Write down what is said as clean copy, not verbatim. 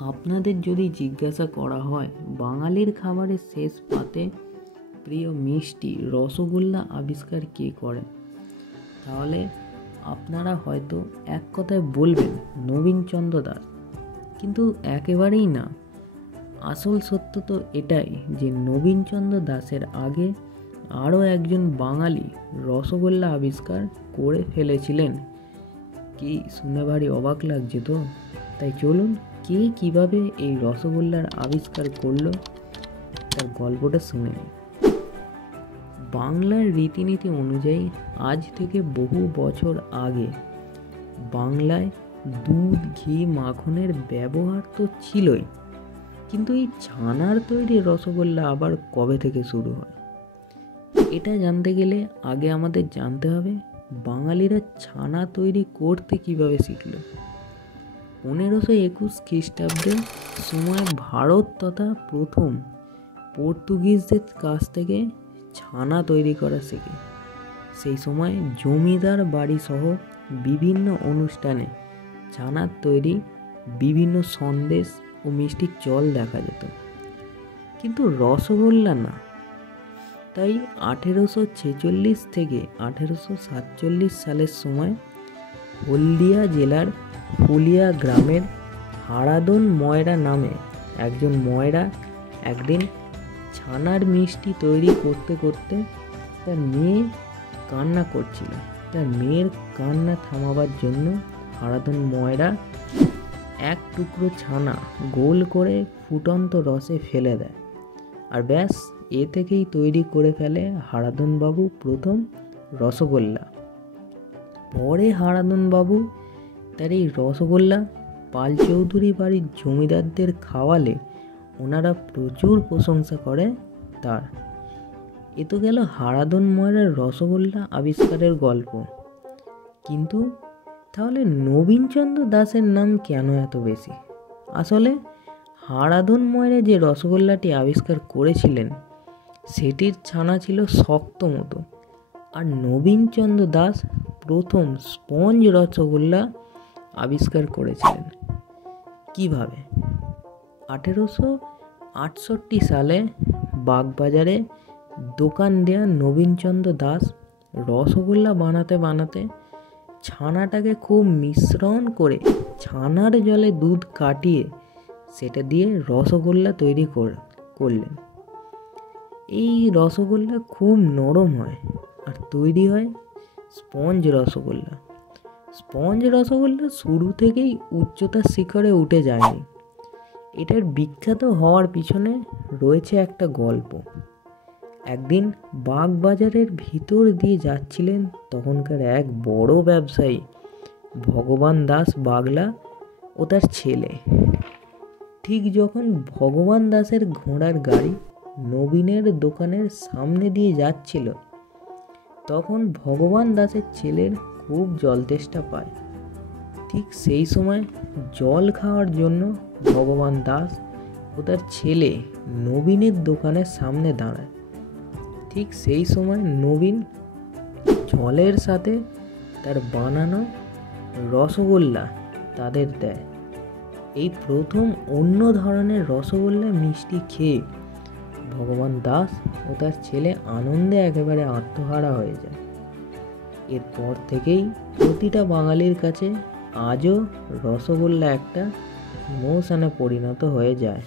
আপনাদের যদি জিজ্ঞাসা করা হয় বাঙালির খাবারের শেষ পাতে প্রিয় মিষ্টি রসগোল্লা আবিষ্কার কে করে, তাহলে আপনারা হয়তো এক কথায় বলবেন নবীনচন্দ্র দাস। কিন্তু একেবারেই না। আসল সত্য তো এটাই যে নবীনচন্দ্র দাসের আগে আরও একজন বাঙালি রসগোল্লা আবিষ্কার করে ফেলেছিলেন। কি শুনে ভারী অবাক লাগছে তো? তাই চলুন কে কিভাবে এই রসগোল্লার আবিষ্কার করলো তার গল্পটা শুনে নিই। বাংলার রীতিনীতি অনুযায়ী আজ থেকে বহু বছর আগে বাংলায় দুধ, ঘি, মাখনের ব্যবহার তো ছিলই, কিন্তু এই ছানার তৈরি রসগোল্লা আবার কবে থেকে শুরু হয় এটা জানতে গেলে আগে আমাদের জানতে হবে বাঙালিরা ছানা তৈরি করতে কিভাবে শিখল। 1521 খ্রিস্টাব্দের সময় ভারত তথা প্রথম পর্তুগিজদের কাছ থেকে ছানা তৈরি করা শেখে। সেই সময় জমিদার বাড়ি সহ বিভিন্ন অনুষ্ঠানে ছানার তৈরি বিভিন্ন সন্দেশ ও মিষ্টি জল দেখা যেত, কিন্তু রসগোল্লা না। তাই 1846 থেকে 1847 সালের সময় হলদিয়া জেলার ফুলিয়া গ্রামের হারাধন ময়রা নামে একজন ময়রা একদিন ছানার মিষ্টি তৈরি করতে করতে তার মেয়ে কান্না করছিল। তার মেয়ের কান্না থামাবার জন্য হারাধন ময়রা এক টুকরো ছানা গোল করে ফুটন্ত রসে ফেলে দেয়, আর ব্যাস এ থেকেই তৈরি করে ফেলে হারাধন বাবু প্রথম রসগোল্লা। পরে হারাধন বাবু তার এই রসগোল্লা পাল চৌধুরী বাড়ির জমিদারদের খাওয়ালে ওনারা প্রচুর প্রশংসা করে তার। এ তো গেল হারাধন ময়রার রসগোল্লা আবিষ্কারের গল্প। কিন্তু তাহলে নবীনচন্দ্র দাসের নাম কেন এত বেশি? আসলে হারাধন ময়রা যে রসগোল্লাটি আবিষ্কার করেছিলেন সেটির ছানা ছিল শক্ত মতো, আর নবীনচন্দ্র দাস প্রথম স্পঞ্জ রসগোল্লা আবিষ্কার করেছিলেন। কিভাবে? 1868 সালে বাগবাজারে দোকান দেয়া নবীনচন্দ্র দাস রসগোল্লা বানাতে বানাতে ছানাটাকে খুব মিশ্রণ করে ছানার জলে দুধ কাটিয়ে সেটা দিয়ে রসগোল্লা তৈরি করলেন। এই রসগোল্লা খুব নরম হয় আর তৈরি হয় স্পঞ্জ রসগোল্লা। স্পঞ্জ রসগোল্লা শুরু থেকেই উচ্চতার শিখরে উঠে যায়নি। এটার বিখ্যাত হওয়ার পিছনে রয়েছে একটা গল্প। একদিন বাগবাজারের ভিতর দিয়ে যাচ্ছিলেন তখনকার এক বড় ব্যবসায়ী ভগবান দাস বাগলা ও তার ছেলে। ঠিক যখন ভগবান দাসের ঘোড়ার গাড়ি নবীনের দোকানের সামনে দিয়ে যাচ্ছিল তখন ভগবান দাসের ছেলের খুব জল তেষ্টা পায়। ঠিক সেই সময় জল খাওয়ার জন্য ভগবান দাস ও তার ছেলে নবীনের দোকানের সামনে দাঁড়ায়। ঠিক সেই সময় নবীন জলের সাথে তার বানানো রসগোল্লা তাদের দেয়। এই প্রথম অন্য ধরনের রসগোল্লা মিষ্টি খেয়ে ভগবান দাস ও তার ছেলে আনন্দে একেবারে আত্মহারা হয়ে যায়। এরপর থেকেই প্রতিটা বাঙালির কাছে আজও রসগোল্লা একটা ইমোশনে পরিণত হয়ে যায়।